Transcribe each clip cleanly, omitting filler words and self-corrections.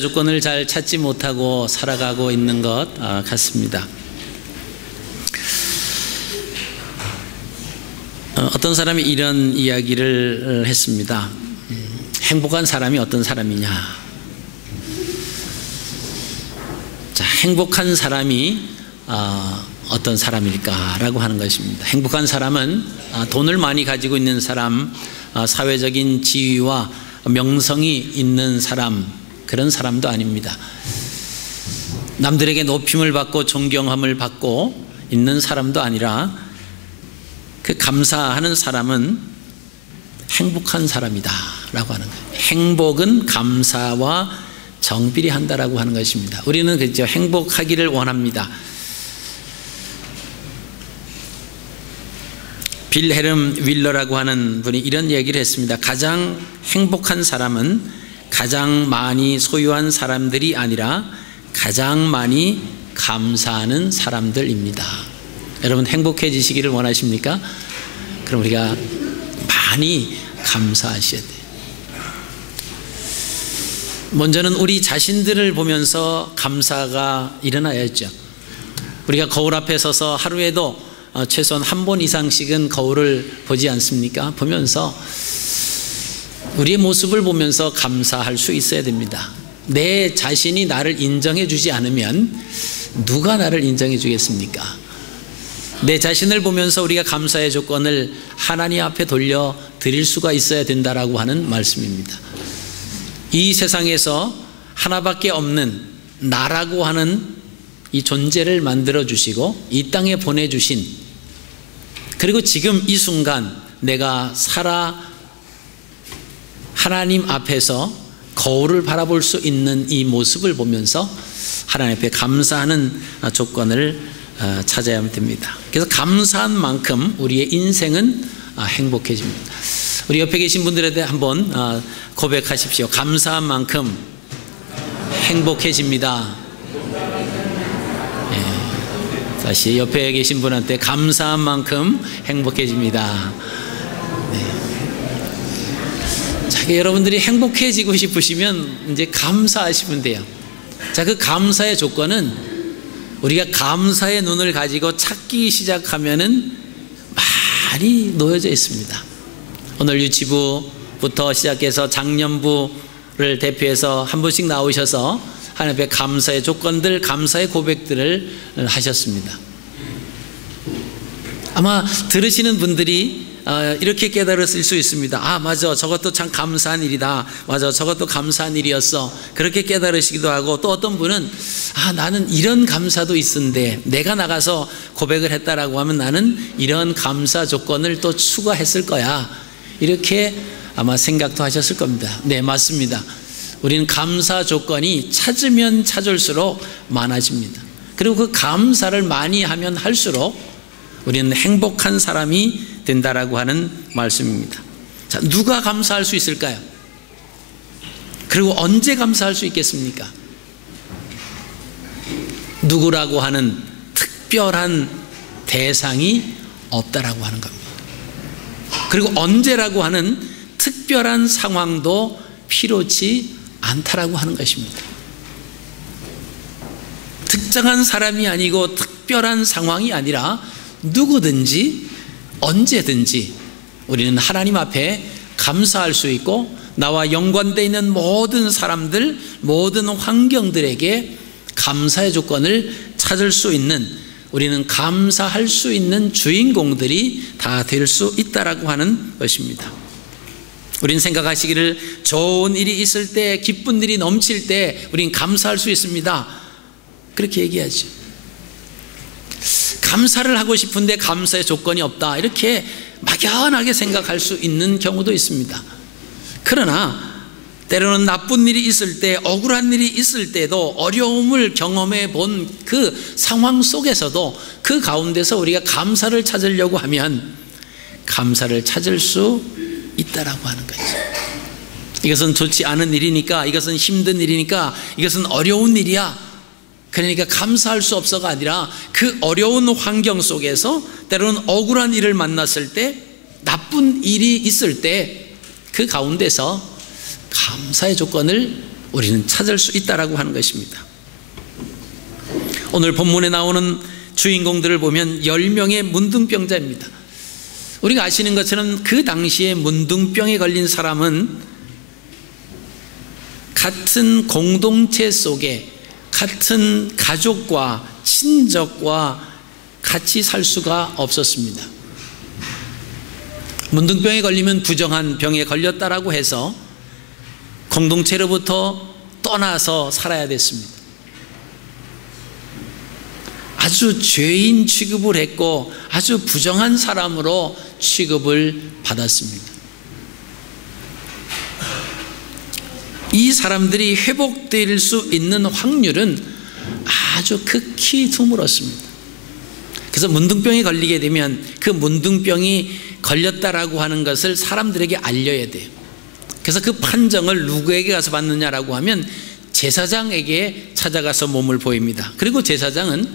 조건을 잘 찾지 못하고 살아가고 있는 것 같습니다. 어떤 사람이 이런 이야기를 했습니다. 행복한 사람이 어떤 사람이냐? 자, 행복한 사람이 어떤 사람일까라고 하는 것입니다. 행복한 사람은 돈을 많이 가지고 있는 사람, 사회적인 지위와 명성이 있는 사람, 그런 사람도 아닙니다. 남들에게 높임을 받고 존경함을 받고 있는 사람도 아니라 그 감사하는 사람은 행복한 사람이다 라고 하는 거예요. 행복은 감사와 정비례 한다라고 하는 것입니다. 우리는 그죠, 행복하기를 원합니다. 빌헤름 윌러라고 하는 분이 이런 얘기를 했습니다. 가장 행복한 사람은 가장 많이 소유한 사람들이 아니라 가장 많이 감사하는 사람들입니다. 여러분 행복해지시기를 원하십니까? 그럼 우리가 많이 감사하셔야 돼요. 먼저는 우리 자신들을 보면서 감사가 일어나야죠. 우리가 거울 앞에 서서 하루에도 최소한 한 번 이상씩은 거울을 보지 않습니까? 보면서 우리의 모습을 보면서 감사할 수 있어야 됩니다. 내 자신이 나를 인정해 주지 않으면 누가 나를 인정해 주겠습니까? 내 자신을 보면서 우리가 감사의 조건을 하나님 앞에 돌려 드릴 수가 있어야 된다라고 하는 말씀입니다. 이 세상에서 하나밖에 없는 나라고 하는 이 존재를 만들어 주시고 이 땅에 보내주신, 그리고 지금 이 순간 내가 살아 하나님 앞에서 거울을 바라볼 수 있는 이 모습을 보면서 하나님 앞에 감사하는 조건을 찾아야 됩니다. 그래서 감사한 만큼 우리의 인생은 행복해집니다. 우리 옆에 계신 분들한테 한번 고백하십시오. 감사한 만큼 행복해집니다. 네. 다시 옆에 계신 분한테 감사한 만큼 행복해집니다. 여러분들이 행복해지고 싶으시면 이제 감사하시면 돼요. 자, 그 감사의 조건은 우리가 감사의 눈을 가지고 찾기 시작하면은 많이 놓여져 있습니다. 오늘 유치부부터 시작해서 작년부를 대표해서 한 분씩 나오셔서 하나님 앞에 감사의 조건들, 감사의 고백들을 하셨습니다. 아마 들으시는 분들이 이렇게 깨달았을 수 있습니다. 아, 맞아, 저것도 참 감사한 일이다. 맞아, 저것도 감사한 일이었어. 그렇게 깨달으시기도 하고, 또 어떤 분은 나는 이런 감사도 있는데 내가 나가서 고백을 했다라고 하면 나는 이런 감사 조건을 또 추가했을 거야, 이렇게 아마 생각도 하셨을 겁니다. 네, 맞습니다. 우리는 감사 조건이 찾으면 찾을수록 많아집니다. 그리고 그 감사를 많이 하면 할수록 우리는 행복한 사람이 된다라고 하는 말씀입니다. 자, 누가 감사할 수 있을까요? 그리고 언제 감사할 수 있겠습니까? 누구라고 하는 특별한 대상이 없다라고 하는 겁니다. 그리고 언제라고 하는 특별한 상황도 필요치 않다라고 하는 것입니다. 특정한 사람이 아니고 특별한 상황이 아니라 누구든지 언제든지 우리는 하나님 앞에 감사할 수 있고, 나와 연관되어 있는 모든 사람들, 모든 환경들에게 감사의 조건을 찾을 수 있는, 우리는 감사할 수 있는 주인공들이 다 될 수 있다라고 하는 것입니다. 우리는 생각하시기를 좋은 일이 있을 때, 기쁜 일이 넘칠 때 우리는 감사할 수 있습니다. 그렇게 얘기하죠. 감사를 하고 싶은데 감사의 조건이 없다, 이렇게 막연하게 생각할 수 있는 경우도 있습니다. 그러나 때로는 나쁜 일이 있을 때, 억울한 일이 있을 때도, 어려움을 경험해 본 그 상황 속에서도 그 가운데서 우리가 감사를 찾으려고 하면 감사를 찾을 수 있다라고 하는 거죠. 이것은 좋지 않은 일이니까, 이것은 힘든 일이니까, 이것은 어려운 일이야, 그러니까 감사할 수 없어가 아니라 그 어려운 환경 속에서 때로는 억울한 일을 만났을 때, 나쁜 일이 있을 때 그 가운데서 감사의 조건을 우리는 찾을 수 있다라고 하는 것입니다. 오늘 본문에 나오는 주인공들을 보면 10명의 문둥병자입니다. 우리가 아시는 것처럼 그 당시에 문둥병에 걸린 사람은 같은 공동체 속에 같은 가족과 친족과 같이 살 수가 없었습니다. 문둥병에 걸리면 부정한 병에 걸렸다라고 해서 공동체로부터 떠나서 살아야 됐습니다. 아주 죄인 취급을 했고 아주 부정한 사람으로 취급을 받았습니다. 이 사람들이 회복될 수 있는 확률은 아주 극히 드물었습니다. 그래서 문둥병에 걸리게 되면 그 문둥병이 걸렸다라고 하는 것을 사람들에게 알려야 돼요. 그래서 그 판정을 누구에게 가서 받느냐라고 하면 제사장에게 찾아가서 몸을 보입니다. 그리고 제사장은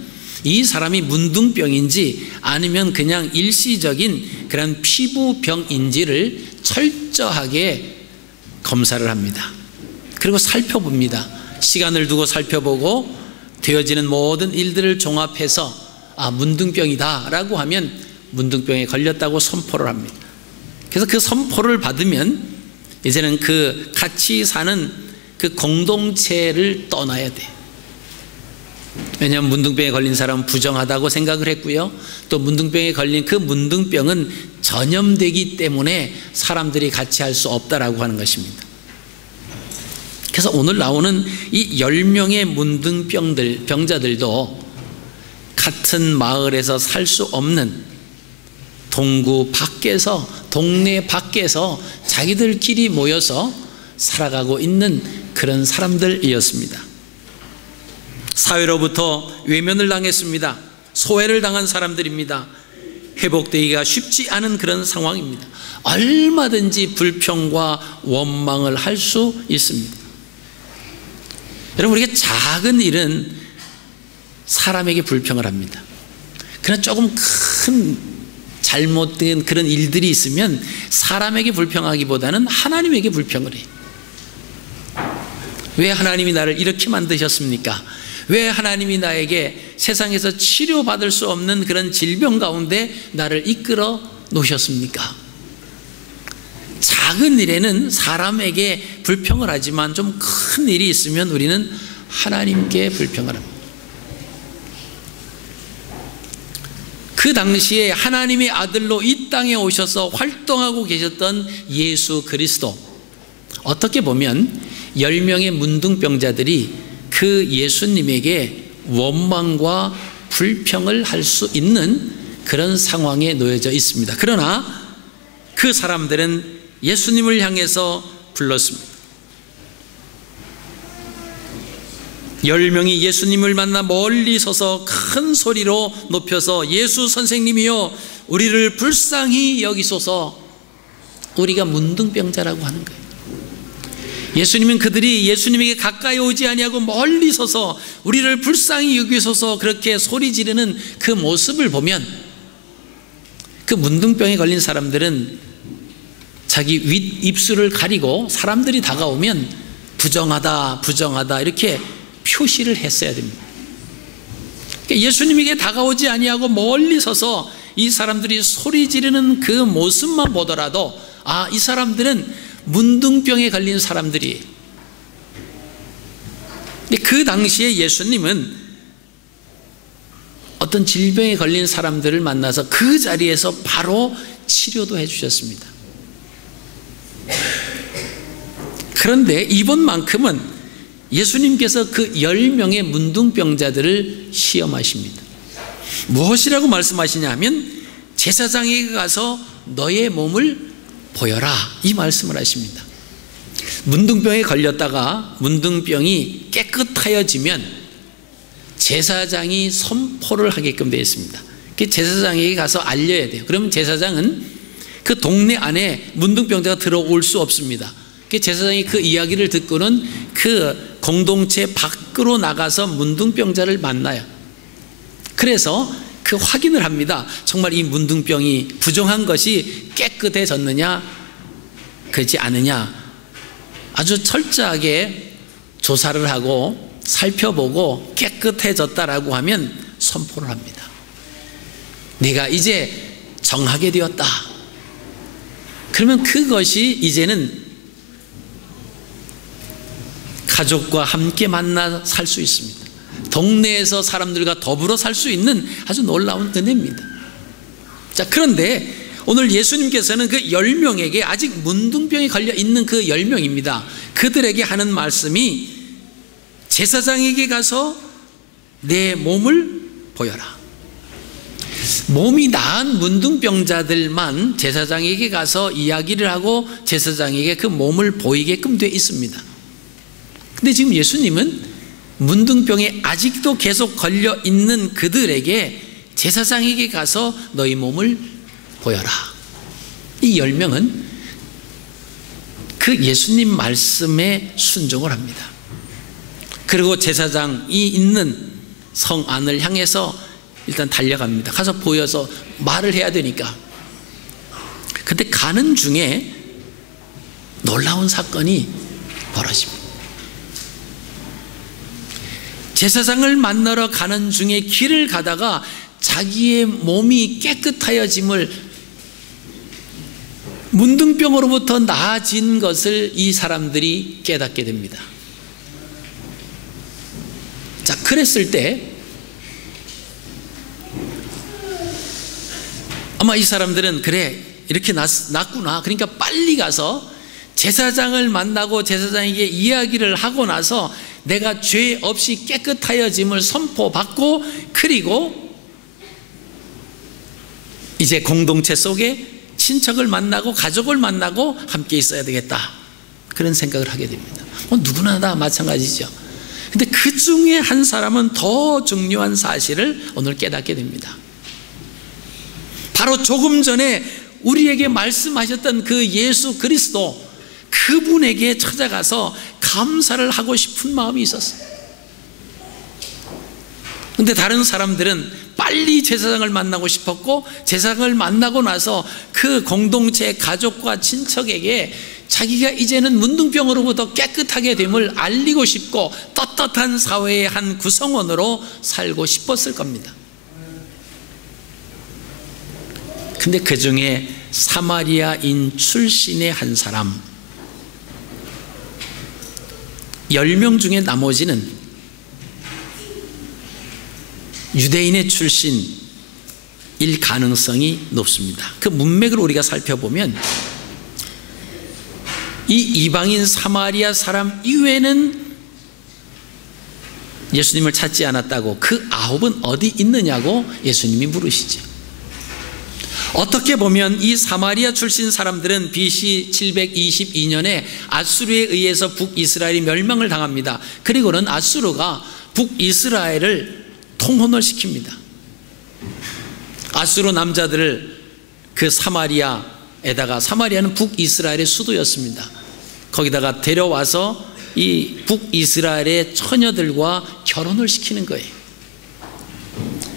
이 사람이 문둥병인지 아니면 그냥 일시적인 그런 피부병인지를 철저하게 검사를 합니다. 그리고 살펴봅니다. 시간을 두고 살펴보고 되어지는 모든 일들을 종합해서 문둥병이다 라고 하면 문둥병에 걸렸다고 선포를 합니다. 그래서 그 선포를 받으면 이제는 그 같이 사는 그 공동체를 떠나야 돼. 왜냐하면 문둥병에 걸린 사람은 부정하다고 생각을 했고요, 또 문둥병에 걸린 그 문둥병은 전염되기 때문에 사람들이 같이 할 수 없다라고 하는 것입니다. 그래서 오늘 나오는 이 10명의 문둥병자들도 같은 마을에서 살 수 없는 동구 밖에서, 동네 밖에서 자기들끼리 모여서 살아가고 있는 그런 사람들이었습니다. 사회로부터 외면을 당했습니다. 소외를 당한 사람들입니다. 회복되기가 쉽지 않은 그런 상황입니다. 얼마든지 불평과 원망을 할 수 있습니다. 여러분, 우리가 작은 일은 사람에게 불평을 합니다. 그러나 조금 큰 잘못된 그런 일들이 있으면 사람에게 불평하기보다는 하나님에게 불평을 해요. 왜 하나님이 나를 이렇게 만드셨습니까? 왜 하나님이 나에게 세상에서 치료받을 수 없는 그런 질병 가운데 나를 이끌어 놓으셨습니까? 작은 일에는 사람에게 불평을 하지만 좀 큰 일이 있으면 우리는 하나님께 불평을 합니다. 그 당시에 하나님의 아들로 이 땅에 오셔서 활동하고 계셨던 예수 그리스도, 어떻게 보면 10명의 문둥병자들이 그 예수님에게 원망과 불평을 할 수 있는 그런 상황에 놓여져 있습니다. 그러나 그 사람들은 예수님을 향해서 불렀습니다. 10명이 예수님을 만나 멀리 서서 큰 소리로 높여서 예수 선생님이여 우리를 불쌍히 여기소서. 우리가 문둥병자라고 하는 거예요. 예수님은 그들이 예수님에게 가까이 오지 아니하고 멀리 서서 우리를 불쌍히 여기소서 그렇게 소리 지르는 그 모습을 보면 그 문둥병에 걸린 사람들은 자기 윗 입술을 가리고 사람들이 다가오면 부정하다 부정하다 이렇게 표시를 했어야 됩니다. 예수님에게 다가오지 아니하고 멀리 서서 이 사람들이 소리 지르는 그 모습만 보더라도 이 사람들은 문둥병에 걸린 사람들이. 그 당시에 예수님은 어떤 질병에 걸린 사람들을 만나서 그 자리에서 바로 치료도 해주셨습니다. 그런데 이번만큼은 예수님께서 그 10명의 문둥병자들을 시험하십니다. 무엇이라고 말씀하시냐 하면 제사장에게 가서 너의 몸을 보여라, 이 말씀을 하십니다. 문둥병에 걸렸다가 문둥병이 깨끗하여지면 제사장이 선포를 하게끔 되어 있습니다. 제사장에게 가서 알려야 돼요. 그러면 제사장은 그 동네 안에 문둥병자가 들어올 수 없습니다. 제사장이 그 이야기를 듣고는 그 공동체 밖으로 나가서 문둥병자를 만나요. 그래서 그 확인을 합니다. 정말 이 문둥병이 부정한 것이 깨끗해졌느냐 그렇지 않느냐 아주 철저하게 조사를 하고 살펴보고 깨끗해졌다라고 하면 선포를 합니다. 내가 이제 정하게 되었다. 그러면 그것이 이제는 가족과 함께 만나 살 수 있습니다. 동네에서 사람들과 더불어 살 수 있는 아주 놀라운 은혜입니다. 자, 그런데 오늘 예수님께서는 그 10명에게 아직 문둥병이 걸려 있는 그 10명입니다. 그들에게 하는 말씀이 제사장에게 가서 내 몸을 보여라. 몸이 나은 문둥병자들만 제사장에게 가서 이야기를 하고 제사장에게 그 몸을 보이게끔 되어 있습니다. 근데 지금 예수님은 문둥병에 아직도 계속 걸려 있는 그들에게 제사장에게 가서 너희 몸을 보여라. 이 10명은 그 예수님 말씀에 순종을 합니다. 그리고 제사장이 있는 성 안을 향해서 일단 달려갑니다. 가서 보여서 말을 해야 되니까. 근데 가는 중에 놀라운 사건이 벌어집니다. 제사장을 만나러 가는 중에 길을 가다가 자기의 몸이 깨끗하여짐을, 문둥병으로부터 나아진 것을 이 사람들이 깨닫게 됩니다. 자, 그랬을 때 아마 이 사람들은 그래, 이렇게 낫구나. 그러니까 빨리 가서 제사장을 만나고 제사장에게 이야기를 하고 나서 내가 죄 없이 깨끗하여짐을 선포받고, 그리고 이제 공동체 속에 친척을 만나고 가족을 만나고 함께 있어야 되겠다, 그런 생각을 하게 됩니다. 누구나 다 마찬가지죠. 근데 그 중에 한 사람은 더 중요한 사실을 오늘 깨닫게 됩니다. 바로 조금 전에 우리에게 말씀하셨던 그 예수 그리스도, 그분에게 찾아가서 감사를 하고 싶은 마음이 있었어요. 근데 다른 사람들은 빨리 제사장을 만나고 싶었고, 제사장을 만나고 나서 그 공동체 가족과 친척에게 자기가 이제는 문둥병으로부터 깨끗하게 됨을 알리고 싶고 떳떳한 사회의 한 구성원으로 살고 싶었을 겁니다. 근데 그 중에 사마리아인 출신의 한 사람, 10명 중에 나머지는 유대인의 출신일 가능성이 높습니다. 그 문맥을 우리가 살펴보면 이 이방인 사마리아 사람 이외에는 예수님을 찾지 않았다고, 그 9은 어디 있느냐고 예수님이 물으시죠. 어떻게 보면 이 사마리아 출신 사람들은 BC 722년에 아수르에 의해서 북이스라엘이 멸망을 당합니다. 그리고는 아수르가 북이스라엘을 통혼을 시킵니다. 아수르 남자들을 그 사마리아에다가, 사마리아는 북이스라엘의 수도였습니다. 거기다가 데려와서 이 북이스라엘의 처녀들과 결혼을 시키는 거예요.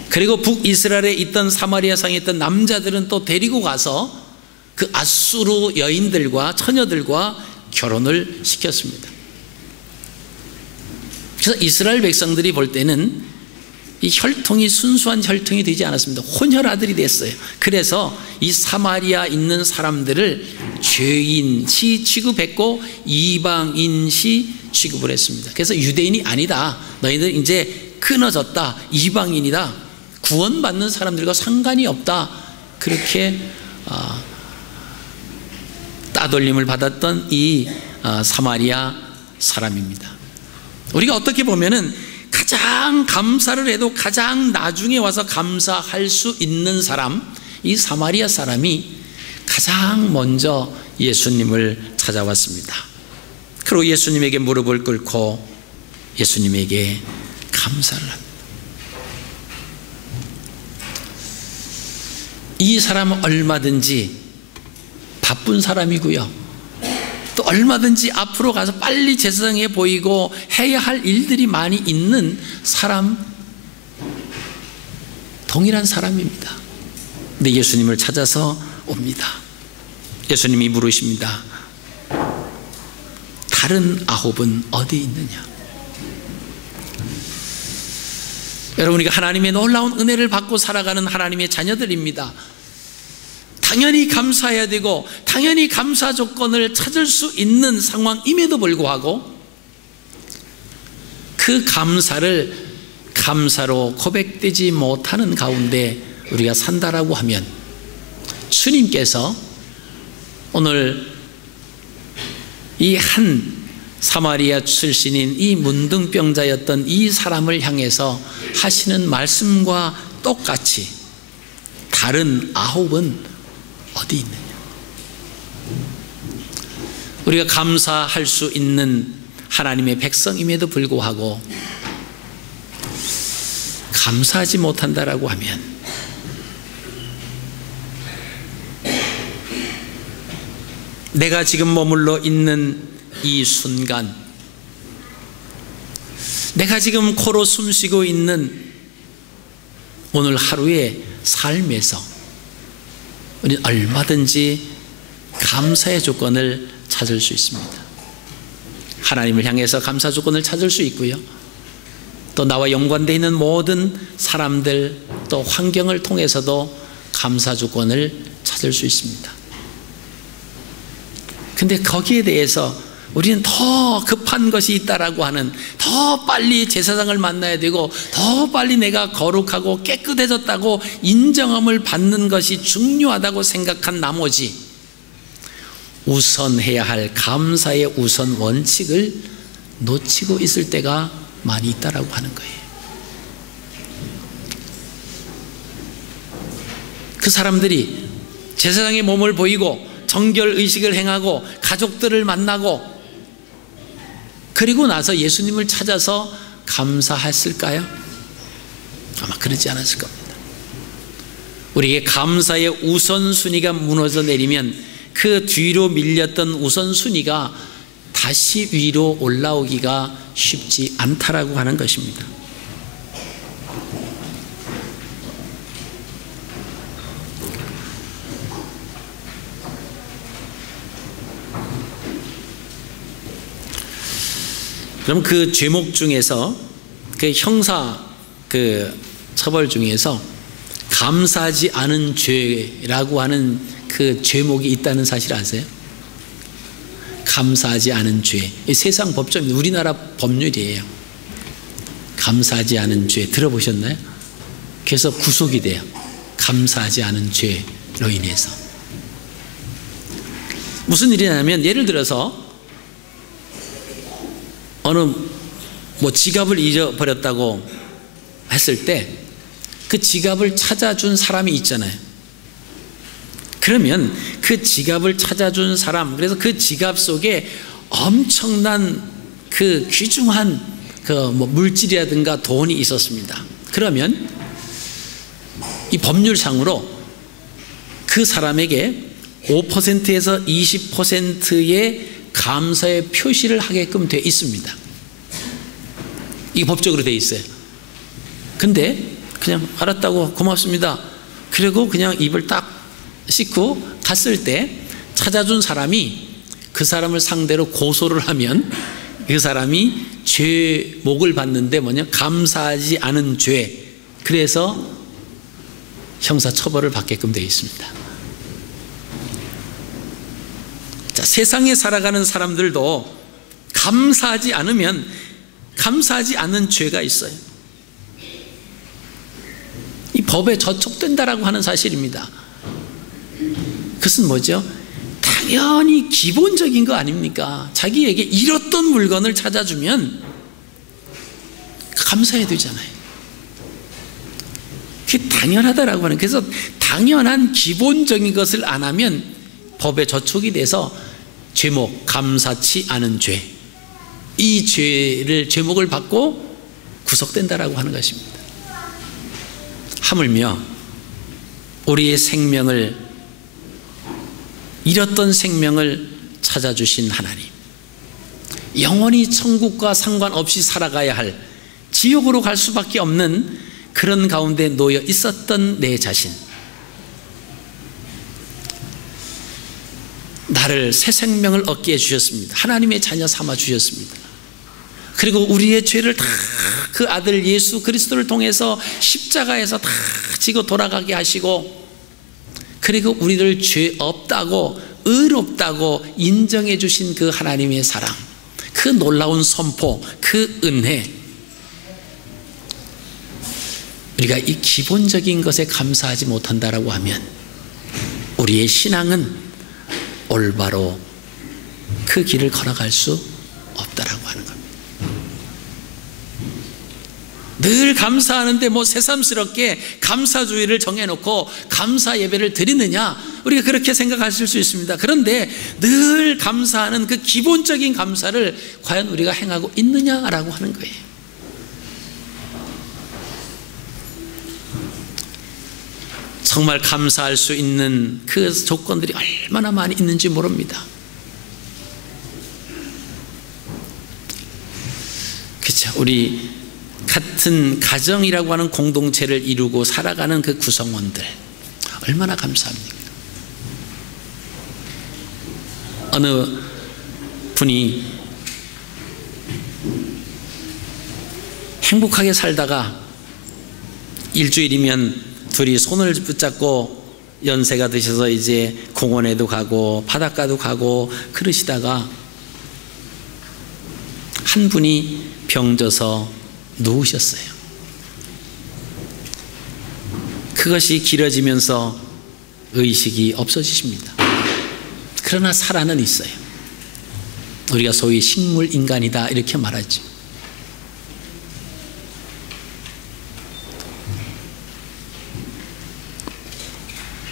그리고 북이스라엘에 있던 사마리아 상에 있던 남자들은 또 데리고 가서 그 아수르 여인들과 처녀들과 결혼을 시켰습니다. 그래서 이스라엘 백성들이 볼 때는 이 혈통이 순수한 혈통이 되지 않았습니다. 혼혈아들이 됐어요. 그래서 이 사마리아 있는 사람들을 죄인시 취급했고 이방인시 취급을 했습니다. 그래서 유대인이 아니다, 너희들 이제 끊어졌다, 이방인이다, 구원받는 사람들과 상관이 없다, 그렇게 따돌림을 받았던 이 사마리아 사람입니다. 우리가 어떻게 보면은 가장 감사를 해도 가장 나중에 와서 감사할 수 있는 사람, 이 사마리아 사람이 가장 먼저 예수님을 찾아왔습니다. 그리고 예수님에게 무릎을 꿇고 예수님에게 감사를 합니다. 이 사람은 얼마든지 바쁜 사람이고요, 또 얼마든지 앞으로 가서 빨리 제사장에 보이고 해야 할 일들이 많이 있는 사람, 동일한 사람입니다. 근데 예수님을 찾아서 옵니다. 예수님이 물으십니다. 다른 9은 어디 있느냐? 여러분, 우리가 하나님의 놀라운 은혜를 받고 살아가는 하나님의 자녀들입니다. 당연히 감사해야 되고 당연히 감사 조건을 찾을 수 있는 상황임에도 불구하고 그 감사를 감사로 고백되지 못하는 가운데 우리가 산다라고 하면 주님께서 오늘 이 한 사마리아 출신인 이 문둥병자였던 이 사람을 향해서 하시는 말씀과 똑같이 다른 9은 어디 있느냐? 우리가 감사할 수 있는 하나님의 백성임에도 불구하고 감사하지 못한다라고 하면 내가 지금 머물러 있는 이 순간, 내가 지금 코로 숨쉬고 있는 오늘 하루의 삶에서 우리는 얼마든지 감사의 조건을 찾을 수 있습니다. 하나님을 향해서 감사 조건을 찾을 수 있고요, 또 나와 연관되어 있는 모든 사람들 또 환경을 통해서도 감사 조건을 찾을 수 있습니다. 근데 거기에 대해서 우리는 더 급한 것이 있다라고 하는, 더 빨리 제사장을 만나야 되고 더 빨리 내가 거룩하고 깨끗해졌다고 인정함을 받는 것이 중요하다고 생각한 나머지 우선해야 할 감사의 우선 원칙을 놓치고 있을 때가 많이 있다라고 하는 거예요. 그 사람들이 제사장의 몸을 보이고 정결 의식을 행하고 가족들을 만나고 그리고 나서 예수님을 찾아서 감사했을까요? 아마 그러지 않았을 겁니다. 우리에게 감사의 우선순위가 무너져 내리면 그 뒤로 밀렸던 우선순위가 다시 위로 올라오기가 쉽지 않다라고 하는 것입니다. 그럼 그 죄목 중에서 그 형사 그 처벌 중에서 감사하지 않은 죄라고 하는 그 죄목이 있다는 사실 아세요? 감사하지 않은 죄. 세상 법정입니다. 우리나라 법률이에요. 감사하지 않은 죄 들어보셨나요? 그래서 구속이 돼요. 감사하지 않은 죄로 인해서. 무슨 일이냐면 예를 들어서 어느 지갑을 잊어버렸다고 했을 때 그 지갑을 찾아준 사람이 있잖아요. 그러면 그 지갑을 찾아준 사람, 그래서 그 지갑 속에 엄청난 그 귀중한 그 물질이라든가 돈이 있었습니다. 그러면 이 법률상으로 그 사람에게 5%에서 20%의 감사의 표시를 하게끔 돼 있습니다. 이게 법적으로 돼 있어요. 근데 그냥 알았다고 고맙습니다. 그리고 그냥 입을 딱 씻고 갔을 때 찾아준 사람이 그 사람을 상대로 고소를 하면 그 사람이 죄목을 받는데 뭐냐? 감사하지 않은 죄. 그래서 형사처벌을 받게끔 되어 있습니다. 자, 세상에 살아가는 사람들도 감사하지 않으면 감사하지 않는 죄가 있어요. 이 법에 저촉된다라고 하는 사실입니다. 그것은 뭐죠? 당연히 기본적인 거 아닙니까? 자기에게 잃었던 물건을 찾아주면 감사해야 되잖아요. 그게 당연하다라고 하는, 그래서 당연한 기본적인 것을 안 하면 법에 저촉이 돼서 죄목, 감사치 않은 죄, 이 죄를 죄목을 받고 구속된다라고 하는 것입니다. 하물며 우리의 생명을, 잃었던 생명을 찾아주신 하나님, 영원히 천국과 상관없이 살아가야 할, 지옥으로 갈 수밖에 없는 그런 가운데 놓여 있었던 내 자신, 나를 새 생명을 얻게 해주셨습니다. 하나님의 자녀 삼아 주셨습니다. 그리고 우리의 죄를 다 그 아들 예수 그리스도를 통해서 십자가에서 다 지고 돌아가게 하시고, 그리고 우리를 죄 없다고 의롭다고 인정해 주신 그 하나님의 사랑, 그 놀라운 선포, 그 은혜, 우리가 이 기본적인 것에 감사하지 못한다라고 하면 우리의 신앙은 올바로 그 길을 걸어갈 수 없다라고 하는 겁니다. 늘 감사하는데 뭐 새삼스럽게 감사주의를 정해놓고 감사 예배를 드리느냐, 우리가 그렇게 생각하실 수 있습니다. 그런데 늘 감사하는 그 기본적인 감사를 과연 우리가 행하고 있느냐라고 하는 거예요. 정말 감사할 수 있는 그 조건들이 얼마나 많이 있는지 모릅니다. 그렇죠. 우리 같은 가정이라고 하는 공동체를 이루고 살아가는 그 구성원들 얼마나 감사합니까? 어느 분이 행복하게 살다가 일주일이면 둘이 손을 붙잡고 연세가 드셔서 이제 공원에도 가고 바닷가도 가고 그러시다가 한 분이 병져서 누우셨어요. 그것이 길어지면서 의식이 없어지십니다. 그러나 살아는 있어요. 우리가 소위 식물인간이다 이렇게 말하죠.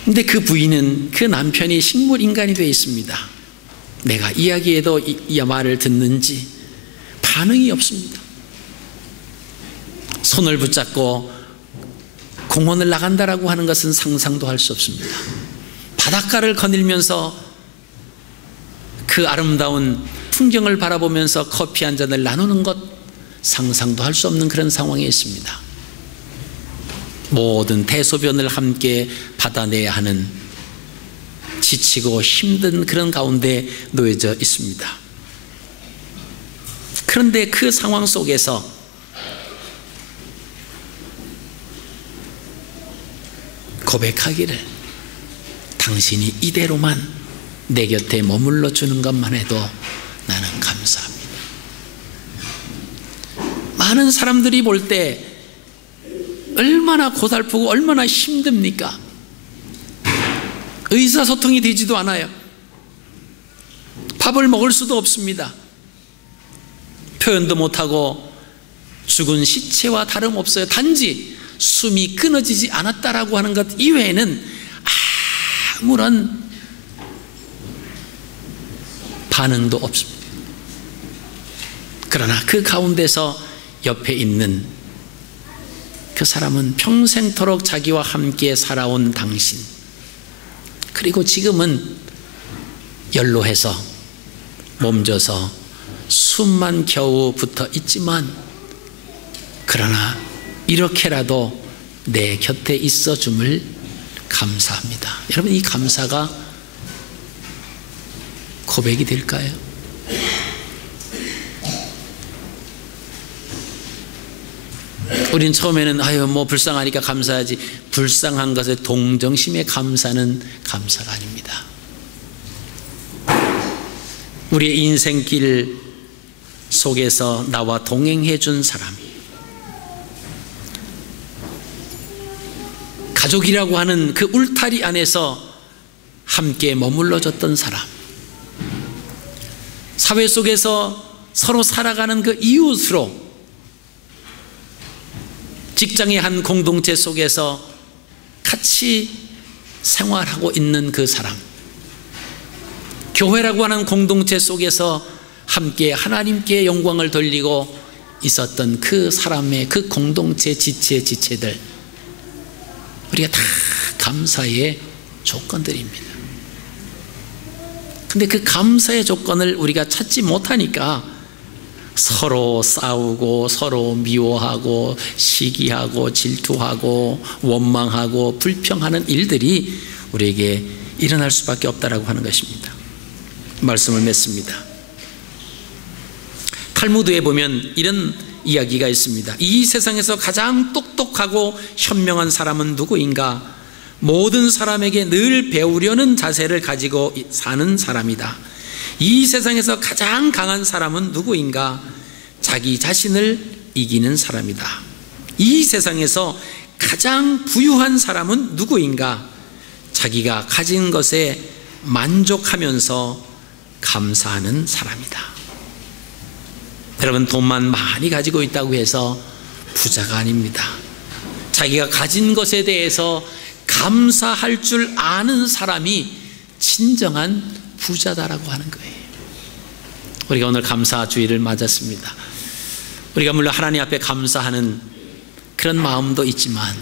근데 그 부인은, 그 남편이 식물인간이 되어 있습니다. 내가 이야기해도 이 말을 듣는지 반응이 없습니다. 손을 붙잡고 공원을 나간다라고 하는 것은 상상도 할 수 없습니다. 바닷가를 거닐면서 그 아름다운 풍경을 바라보면서 커피 한 잔을 나누는 것, 상상도 할 수 없는 그런 상황에 있습니다. 모든 대소변을 함께 받아내야 하는 지치고 힘든 그런 가운데 놓여져 있습니다. 그런데 그 상황 속에서 고백하기를, 당신이 이대로만 내 곁에 머물러 주는 것만 해도 나는 감사합니다. 많은 사람들이 볼 때 얼마나 고달프고 얼마나 힘듭니까? 의사소통이 되지도 않아요. 밥을 먹을 수도 없습니다. 표현도 못하고 죽은 시체와 다름없어요. 단지 숨이 끊어지지 않았다라고 하는 것 이외에는 아무런 반응도 없습니다. 그러나 그 가운데서 옆에 있는 그 사람은 평생토록 자기와 함께 살아온 당신, 그리고 지금은 연로해서 몸져서 숨만 겨우 붙어 있지만, 그러나 이렇게라도 내 곁에 있어 줌을 감사합니다. 여러분, 이 감사가 고백이 될까요? 우린 처음에는 뭐 불쌍하니까 감사하지, 불쌍한 것에 동정심의 감사는 감사가 아닙니다. 우리의 인생길 속에서 나와 동행해 준 사람, 가족이라고 하는 그 울타리 안에서 함께 머물러졌던 사람, 사회 속에서 서로 살아가는 그 이웃으로, 직장의 한 공동체 속에서 같이 생활하고 있는 그 사람, 교회라고 하는 공동체 속에서 함께 하나님께 영광을 돌리고 있었던 그 사람의 그 공동체 지체들, 우리가 다 감사의 조건들입니다. 근데 그 감사의 조건을 우리가 찾지 못하니까 서로 싸우고 서로 미워하고 시기하고 질투하고 원망하고 불평하는 일들이 우리에게 일어날 수밖에 없다라고 하는 것입니다. 말씀을 맺습니다. 탈무드에 보면 이런 이야기가 있습니다. 이 세상에서 가장 똑똑하고 현명한 사람은 누구인가? 모든 사람에게 늘 배우려는 자세를 가지고 사는 사람이다. 이 세상에서 가장 강한 사람은 누구인가? 자기 자신을 이기는 사람이다. 이 세상에서 가장 부유한 사람은 누구인가? 자기가 가진 것에 만족하면서 감사하는 사람이다. 여러분, 돈만 많이 가지고 있다고 해서 부자가 아닙니다. 자기가 가진 것에 대해서 감사할 줄 아는 사람이 진정한 부자다라고 하는 거예요. 우리가 오늘 감사주일을 맞았습니다. 우리가 물론 하나님 앞에 감사하는 그런 마음도 있지만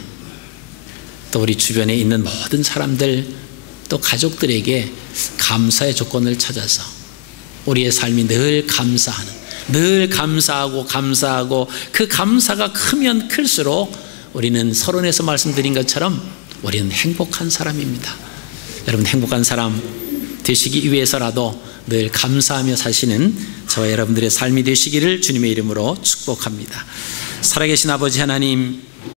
또 우리 주변에 있는 모든 사람들, 또 가족들에게 감사의 조건을 찾아서 우리의 삶이 늘 감사하는, 늘 감사하고 그 감사가 크면 클수록 우리는 서론에서 말씀드린 것처럼 우리는 행복한 사람입니다. 여러분, 행복한 사람 되시기 위해서라도 늘 감사하며 사시는 저와 여러분들의 삶이 되시기를 주님의 이름으로 축복합니다. 살아계신 아버지 하나님,